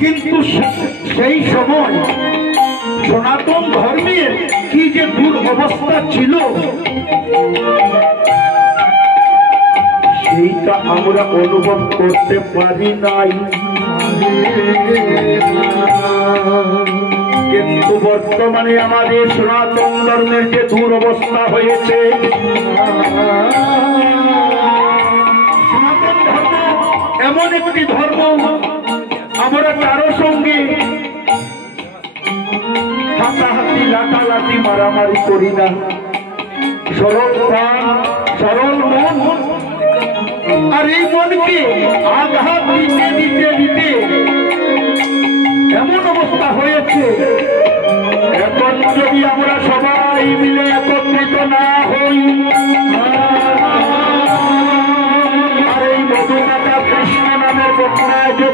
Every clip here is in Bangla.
কিন্তু সেই সময় সনাতন ধর্মের কি যে দূর অবস্থা ছিল, সেইটা আমরা অনুভব করতে পারি নাই। কিন্তু বর্তমানে আমাদের সনাতন ধর্মের যে দুরবস্থা হয়েছে, সনাতন এমন একটি ধর্ম আমরা কারও সঙ্গে হাতাহাতি লাটালাটি মারামারি করি না। সরল প্রাণ, সরল মন। আর এই মনকে আঘাত দিতে দিতে দিতে এমন অবস্থা হয়েছে। এখন যদি আমরা সবাই মিলে একত্রিত না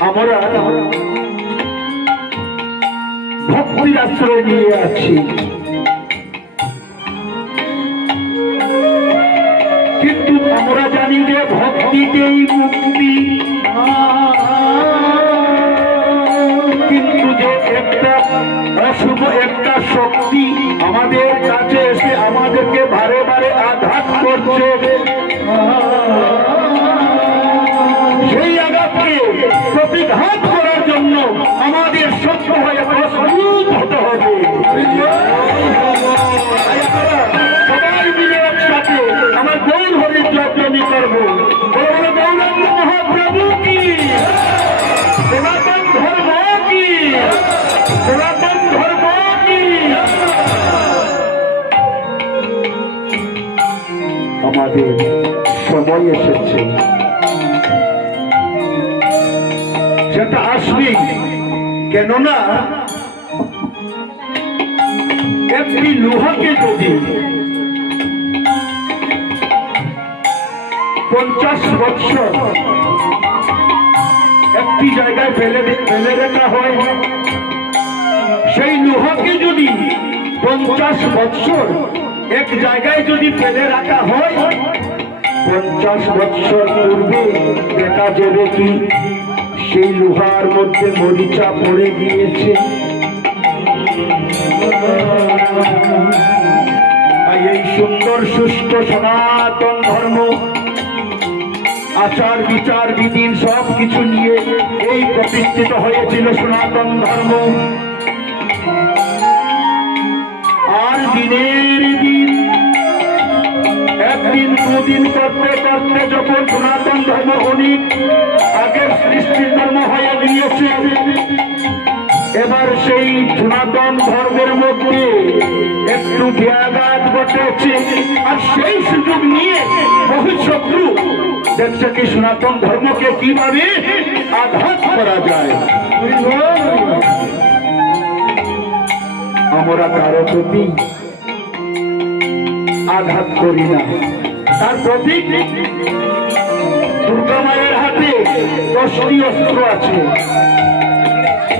আমরা ভক্তির আশ্রয় নিয়ে আছি। কিন্তু আমরা জানি যে ভক্তিতেই মুক্তি। কিন্তু যে একটা অশুভ একটা শক্তি আমাদের প্রতিঘাত করার জন্য আমাদের সত্য হয়ে প্রস্তুত হতে হবে। সবাই মিলে একসাথে আমার গৌর হরির যজ্ঞ করব। গৌরাঙ্গ আমাদের সময় এসেছে। সেটা আসবে। কেননা, একটি লোহাকে যদি পঞ্চাশ বৎসর একটি জায়গায় ফেলে ফেলে রাখা হয়, সেই লোহাকে যদি পঞ্চাশ বৎসর এক জায়গায় যদি ফেলে রাখা হয়, পঞ্চাশ বৎসর পূর্বে দেখা যাবে কি? সেই লোহার মধ্যে মরিচা পড়ে গিয়েছে। এই সুন্দর, সুস্থ, সনাতন ধর্ম, আচার, বিচার বিধির সব কিছু নিয়ে এই প্রতিষ্ঠিত হয়েছিল সনাতন ধর্ম। আর দিনের দিন, একদিন, দুদিন, করতে করতে যখন সনাতন ধর্ম অনেক গিয়েছে এবার সেই সনাতন ধর্মের মধ্যে একটু ব্যাঘাত ঘটেছে। আর সেই সুযোগ নিয়ে বহু শত্রু দেখছে কি সনাতন ধর্মকে কীভাবে আঘাত করা যায়। আমরা কারও প্রতি আঘাত করি না। তার প্রতীক দুর্গা মায়ের হাতে দশটি অস্ত্র আছে।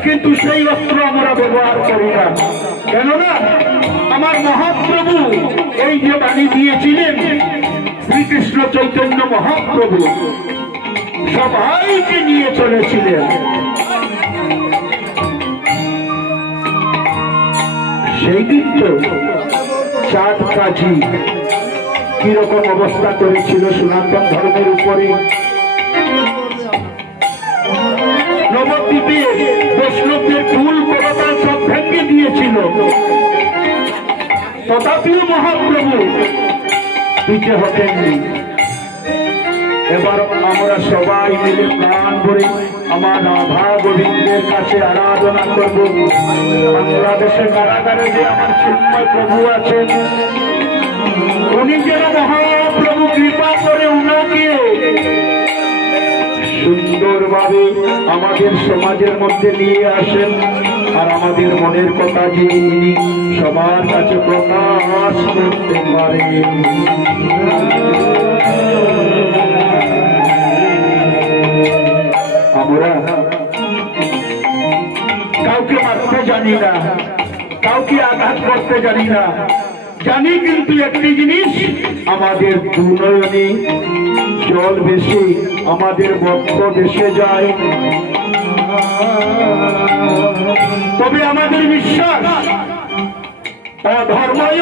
কিন্তু সেই অস্ত্র আমরা ব্যবহার করি না। কেননা আমার মহাপ্রভু এই যে বাণী দিয়েছিলেন, শ্রীকৃষ্ণ চৈতন্য মহাপ্রভু, সবাইকে নিয়ে চলেছিলেন। সেই দিন তো চাঁদ কাজী কীরকম অবস্থা করেছিল, সনাতন ধর্মের উপরে। নবদ্বীপে বৈষ্ণবদের ফুল করতাল সব ভেঙে দিয়েছিল। তথাপিও মহাপ্রভু পিছে হতেননি। এবার আমরা সবাই মিলে প্রাণ ভরে আমার রাধা গোবিন্দের কাছে আরাধনা করব। বাংলাদেশে কারাগারে যে আমার চিন্ময় প্রভু আছেন, উনি যেন মহাপ্রভু কৃপা করে সুন্দরভাবে আমাদের সমাজের মধ্যে নিয়ে আসেন। আর আমাদের মনের কথা যিনি তিনি সবার কাছে প্রকাশ করতে পারেন আমরা কাউকে মারতে জানি না, কাউকে আঘাত করতে জানি না। জানি কিন্তু একটি জিনিস, আমাদের দুনয়নে জল বেশি, আমাদের বক্ষ বেশে যায়। তবে আমাদের বিশ্বাস অধর্ময়